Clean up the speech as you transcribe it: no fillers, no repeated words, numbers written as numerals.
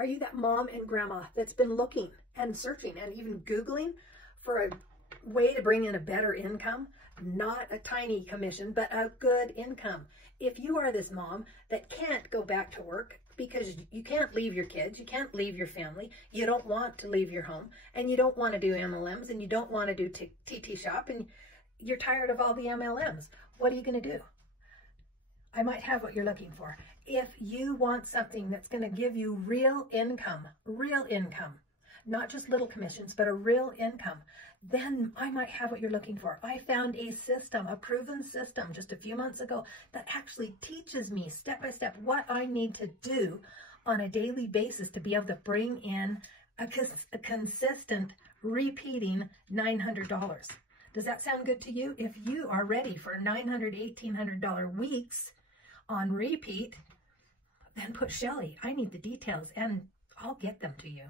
Are you that mom and grandma that's been looking and searching and even Googling for a way to bring in a better income? Not a tiny commission, but a good income. If you are this mom that can't go back to work because you can't leave your kids, you can't leave your family, you don't want to leave your home, and you don't want to do MLMs, and you don't want to do TT shop, and you're tired of all the MLMs, what are you going to do? I might have what you're looking for. If you want something that's going to give you real income, not just little commissions, but a real income, then I might have what you're looking for. I found a system, a proven system just a few months ago that actually teaches me step by step what I need to do on a daily basis to be able to bring in a consistent, repeating $900. Does that sound good to you? If you are ready for $900, $1,800 weeks on repeat, then put Shelly. I need the details and I'll get them to you.